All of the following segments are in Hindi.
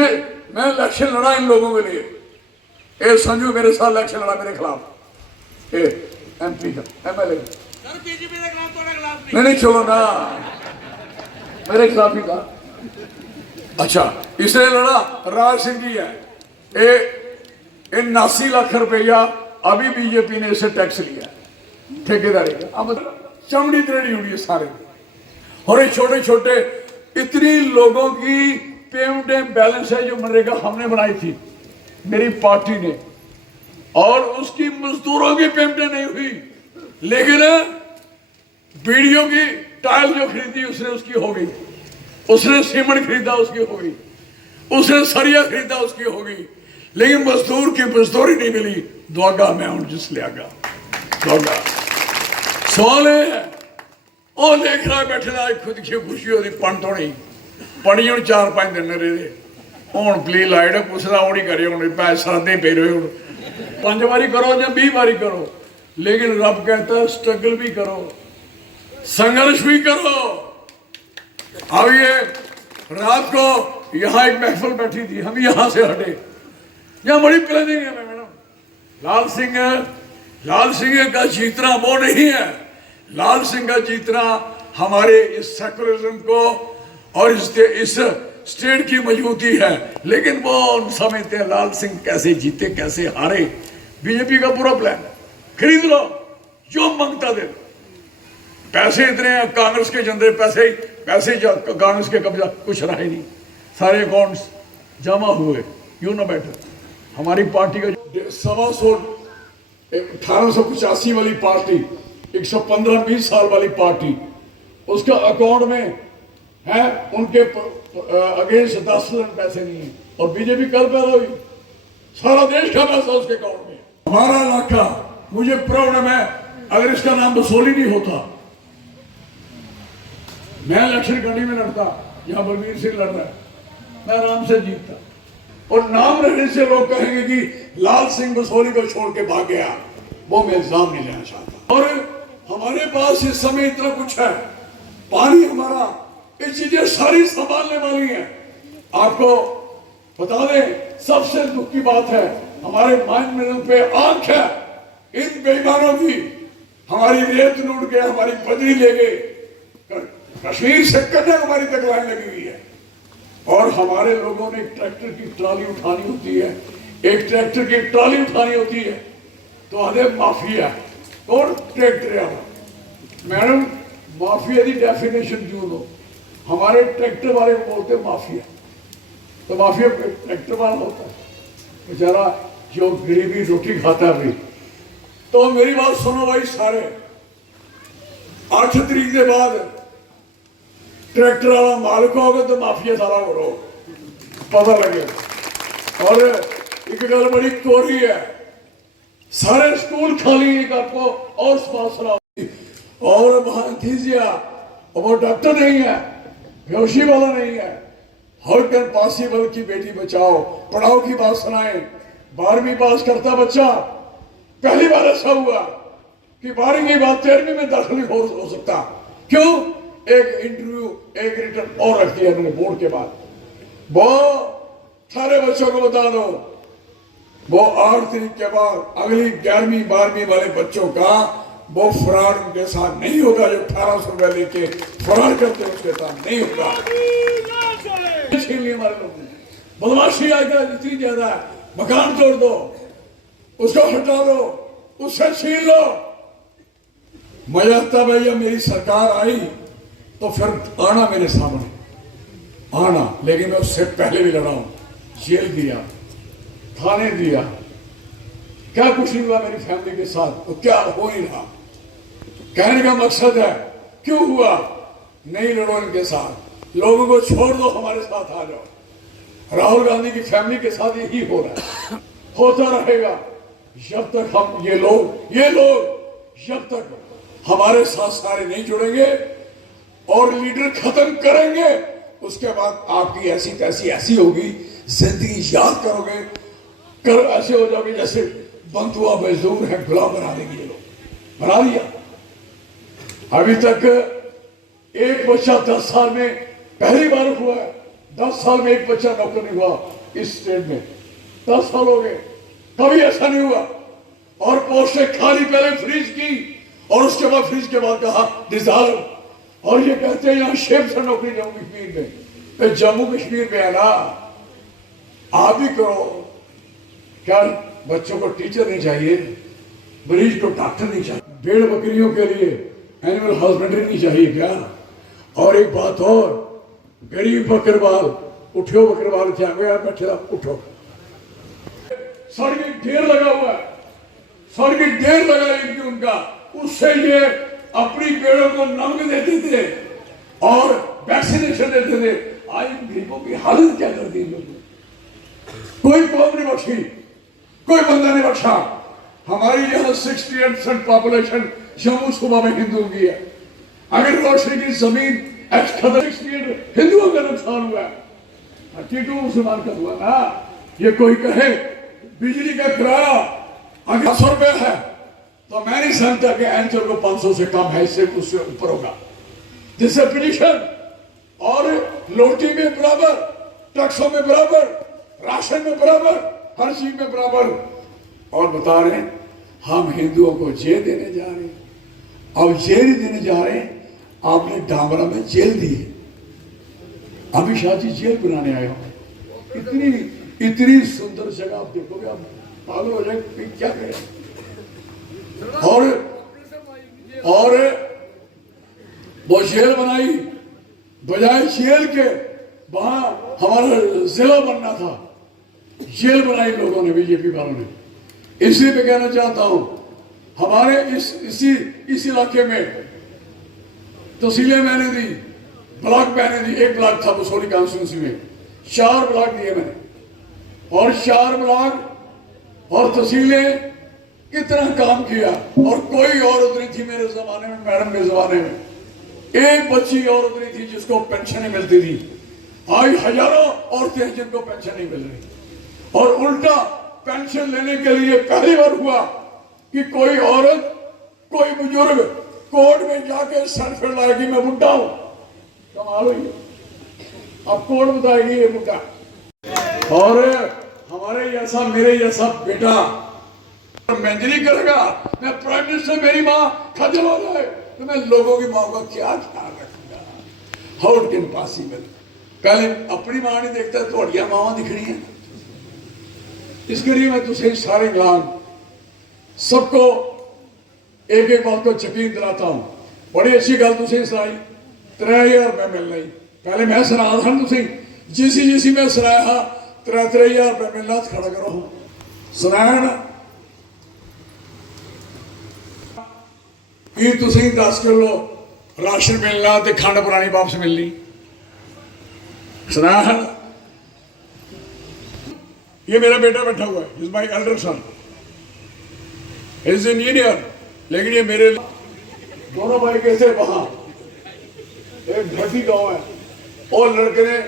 मैं इलेक्शन लड़ा इन लोगों के लिए। ये संजू मेरे साथ इलेक्शन लड़ा मेरे खिलाफ, ये MP का MLA नहीं छोड़ो ना, मेरे खिलाफ ही था। अच्छा, इसने लड़ा राज सिंह जी है, ये 89 लाख रुपया अभी बीजेपी ने इसे टैक्स लिया ठेकेदारी का। अब चमड़ी त्रेड़ी हुई है सारे, और ये छोटे छोटे इतनी लोगों की पेमेंट बैलेंस है जो मनरेगा हमने बनाई थी मेरी पार्टी ने, और उसकी मजदूरों की पेमेंटें नहीं हुई, लेकिन बीडीओ की टाइल जो खरीदी उसने उसकी हो गई, उसने सीमेंट खरीदा उसकी हो गई, उसने सरिया खरीदा उसकी हो गई, लेकिन मजदूर की मजदूरी नहीं मिली। दुआगा मैं हूं जिस लियागा दुआगा। सवाल है ਉਹ ਦੇਖ ਰਿਹਾ ਬੈਠਣਾ खुद की खुशी ਉਹਦੀ ਪਣ ਤੋਂ ਨਹੀਂ ਪੜੀ ਹੁਣ 4-5 दिन ਰਹੇ ਹੁਣ ਪਲੀ ਲਾਈਟ ਪੁੱਛਦਾ ਉਹ ਨਹੀਂ ਕਰੇ ਹੁਣ ਪੈਸੇ ਸਰਦੇ ਪੈ ਰਹੇ ਹੁਣ 5 ਵਾਰੀ करो या 20 बारी करो, लेकिन रब कहता है स्ट्रगल भी करो, संघर्ष भी करो। अब ये रात को यहाँ एक महफिल बैठी थी, हम यहाँ से हटे, यहाँ बड़ी प्लानिंग है मैडम। लाल सिंह का जीतना वो नहीं है, लाल सिंह का जीतना हमारे इस सेकुलरिज्म को और इस स्टेट की मजबूती है। लेकिन वो समझते हैं लाल सिंह कैसे जीते कैसे हारे। बीजेपी का पूरा प्लान है, खरीद लो जो मांगता दे दो। पैसे इतने हैं, कांग्रेस के जनरे पैसे कांग्रेस के कब्जा कुछ रहा ही नहीं, सारे अकाउंट्स जमा हुए। यू नो बेटर, हमारी पार्टी का 1885 वाली पार्टी, 115-20 साल वाली पार्टी, उसका अकाउंट में है उनके अगेंस्ट 10% पैसे नहीं है, और बीजेपी कल पैदा हुई, सारा देश का पैसा उसके अकाउंट में। हमारा इलाका, मुझे प्रॉब्लम है अगर इसका नाम बसोली नहीं होता, मैं इलेक्शन गढ़ी में लड़ता, यहाँ बलबीर सिंह लड़ रहा है, मैं आराम से जीतता। और नाम रहने से लोग कहेंगे कि लाल सिंह बसोली को छोड़ के भाग गया, वो मैं इल्जाम नहीं लेना चाहता। और हमारे पास इस समय इतना कुछ है, पानी हमारा, ये चीजें सारी संभालने वाली हैं। आपको बता दें, सबसे दुख की बात है हमारे माइन मिनरल पे आंख है इन बेईमानों की। हमारी रेत लूट के, हमारी बजरी ले गए, कश्मीर से कन्याकुमारी तक लाइन लगी हुई है। और हमारे लोगों ने एक ट्रैक्टर की ट्राली उठानी होती है, एक ट्रैक्टर की ट्राली उठानी होती है तो आधे माफिया। कौन ट्रैक्टर है मैडम? माफिया की डेफिनेशन क्यों दो? हमारे ट्रैक्टर वाले को बोलते माफिया, तो माफिया ट्रैक्टर वाला होता है बेचारा जो गरीबी रोटी खाता है भाई। तो मेरी बात सुनो भाई सारे, 8 तरीक के बाद ट्रैक्टर वाला मालिक होगा तो माफिया सारा हो पता लगे। और एक गल बड़ी कोरी है, सारे स्कूल खाली एक आपको और सुना, और वहां वो डॉक्टर नहीं है, बेहोशी वाला नहीं है, हाउ कैन पॉसिबल की बेटी बचाओ पढ़ाओ की बात सुनाए। 12वीं पास करता बच्चा, पहली बार ऐसा हुआ कि 12वीं के बाद 13वीं में दाखिल हो सकता। क्यों? एक इंटरव्यू, एक रिटर्न और रख दिया उन्होंने बोर्ड के बाद। वो सारे बच्चों को बता दो, वो 8 तारीख के बाद अगली 11वीं 12वीं वाले बच्चों का वो फरार उनके साथ नहीं होगा। जो 1800 रुपए लेके फरार करते उसके साथ नहीं होगा। छीन लिया हमारे लोगों ने, बदमाशी आएगा इतनी ज्यादा है, मकान तोड़ दो, उसको हटा दो, उससे छीन लो। मजा आता भैया मेरी सरकार आई तो फिर आना मेरे सामने आना, लेकिन मैं उससे पहले भी लड़ा हूं, जेल दिया, थाने दिया, क्या कुछ नहीं हुआ मेरी फैमिली के साथ, तो क्या हो ही रहा। कहने का मकसद है क्यों हुआ? नहीं लड़ो इनके साथ, लोगों को छोड़ दो, हमारे साथ आ जाओ। राहुल गांधी की फैमिली के साथ यही हो रहा है, होता रहेगा जब तक हम ये लोग जब तक हमारे साथ सारे नहीं जुड़ेंगे और लीडर खत्म करेंगे, उसके बाद आपकी ऐसी तैसी ऐसी होगी, जिंदगी याद करोगे, कर ऐसे हो जाओगे जैसे बंधुआ मजदूर है, गुलाम बना देंगे ये लोग। बना दिया। अभी तक एक बच्चा 10 साल में पहली बार हुआ है 10 साल में एक बच्चा नौकर नहीं हुआ इस स्टेट में, 10 साल हो गए, कभी ऐसा नहीं हुआ। और पोस्टें खाली पहले फ्रीज की और उसके बाद फ्रीज के बाद कहा डिसॉल्व, और ये कहते हैं यहाँ शेफ से नौकरी जम्मू कश्मीर में, तो जम्मू कश्मीर में है ना, आप ही करो। क्या बच्चों को टीचर नहीं चाहिए, मरीज को डॉक्टर नहीं चाहिए, भेड़ बकरियों के लिए एनिमल हस्बेंड्री नहीं चाहिए क्या? और एक बात और, गरीब बकरवाल उठो, बकरवाल क्या गया बैठे उठो, सड़क ढेर लगा हुआ है, सड़क ढेर लगा है उनका, उससे ये अपनी पेड़ों को नमक देते थे और वैक्सीनेशन देते थे। आज गरीबों की हालत क्या कर दी लोगों, कोई कौम नहीं बख्शी, कोई बंदा नहीं बख्शा। हमारी यहाँ 68% पॉपुलेशन जम्मू सूबा में हिंदुओं की है। अगर रोशनी की जमीन हिंदुओं का नुकसान हुआ है, 32 मुसलमान का हुआ ना। ये कोई कहे बिजली का किराया अगर 100 रुपया है तो मैं नहीं समझता कि एंचर को 500 से कम है, इससे उससे ऊपर होगा। जिससे पिटिशन और लोटी में बराबर, टैक्सों में बराबर, राशन में बराबर, हर चीज में बराबर। और बता रहे हैं हम हिंदुओं को जेल देने जा रहे हैं। अब जेल ही देने जा रहे हैं, आपने डामरा में जेल दी है, अभी शाह जी जेल बनाने आए हो। इतनी सुंदर जगह आप देखोगे, आप पागल हो जाए क्या करें। और वो जेल बनाई, बजाय जेल के वहां हमारा जिला बनना था, जेल बनाई लोगों ने, बीजेपी वालों ने। इसी पे कहना चाहता हूं, हमारे इस इलाके में तहसीलें मैंने दी, ब्लॉक मैंने दी। एक ब्लॉक था बसोली कॉन्स्टिट्यूंसी में, 4 ब्लॉक दिए मैंने, और 4 ब्लॉक और तहसीलें कितना काम किया। और कोई औरत नहीं थी मेरे जमाने में, मैडम के जमाने में एक बच्ची औरत नहीं थी जिसको पेंशन नहीं मिलती थी। आज हजारों औरतें हैं जिनको पेंशन नहीं मिल रही, और उल्टा पेंशन लेने के लिए पहली बार हुआ कि कोई औरत, कोई बुजुर्ग कोर्ट में जाके सर फिर लाएगी मैं बुढ़ा हूं। कमाल हुई, अब कोर्ट बताएगी ये बुढ़ा। और हमारे जैसा, मेरे जैसा बेटा मैंजरी करेगा, मैं प्राइम मिनिस्टर, मेरी माँ खजल हो जाए तो मैं लोगों की माँ का क्या ख्याल रखूंगा? How it can possible? पहले अपनी माँ नहीं देखता, थोड़िया मावा दिखनी है। इसके लिए मैं तुझे सारे इंग्लैंड सबको एक एक बात को यकीन दिलाता हूं। बड़ी अच्छी गल तुझे सुनाई, 3000 रुपये मिलना ही, पहले मैं सुना था तुझे, जिसी मैं सुनाया 3000 रुपये मिलना, खड़ा करो सुनाया ना कि तुम 10 किलो राशन मिलना तो खंड पुरानी वापस मिलनी, सुनाया है। ये मेरा बेटा बैठा हुआ है, is my elder son, is engineer. लेकिन ये मेरे दोनों भाई कैसे वहां एक घटी गांव है, और लड़के ने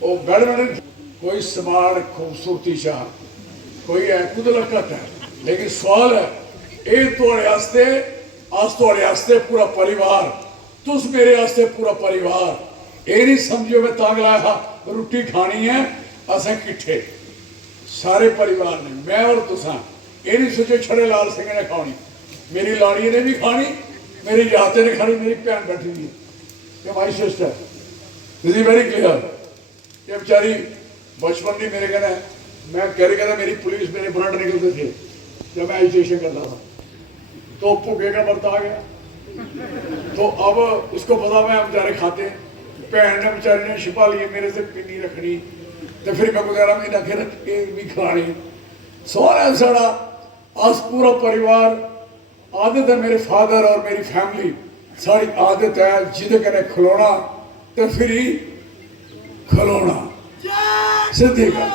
वो बैडमिंटन, कोई स्मार्ट खूबसूरती शाह, कोई है खुद लकत है। लेकिन सवाल है, एक तोड़े आस्ते आज तोड़े आस्ते पूरा परिवार, तुस मेरे आस्ते पूरा परिवार। ये नहीं समझो मैं तांग लाया रोटी खानी है असें किट्ठे सारे परिवार ने, मैं और तुसा। ये नहीं सोचो छड़े लाल सिंह ने खानी, मेरी लाड़ी ने भी खानी, मेरी जाते ने खानी, मेरी भैन बैठी हुई है, my sister is very clear. ये बेचारी बचपन भी मेरे कहना, मैं कहना मेरी पुलिस मेरे ब्लड निकलते थे जब मैं एजुकेशन करता था, तो भुगे का बर्ता आ गया। तो अब उसको पता मैं बेचारे खाते, भैन ने बेचारी ने छिपा लिए मेरे से पिन्नी रखनी, तो फिर मैं गुजारा महीना फिर भी खिलानी। सवाल है साड़ा आज पूरा परिवार, आदत है मेरे फादर और मेरी फैमिली, सारी आदत है जिदे कने खिलौना तो फिर ही खिलौना सीधी गल।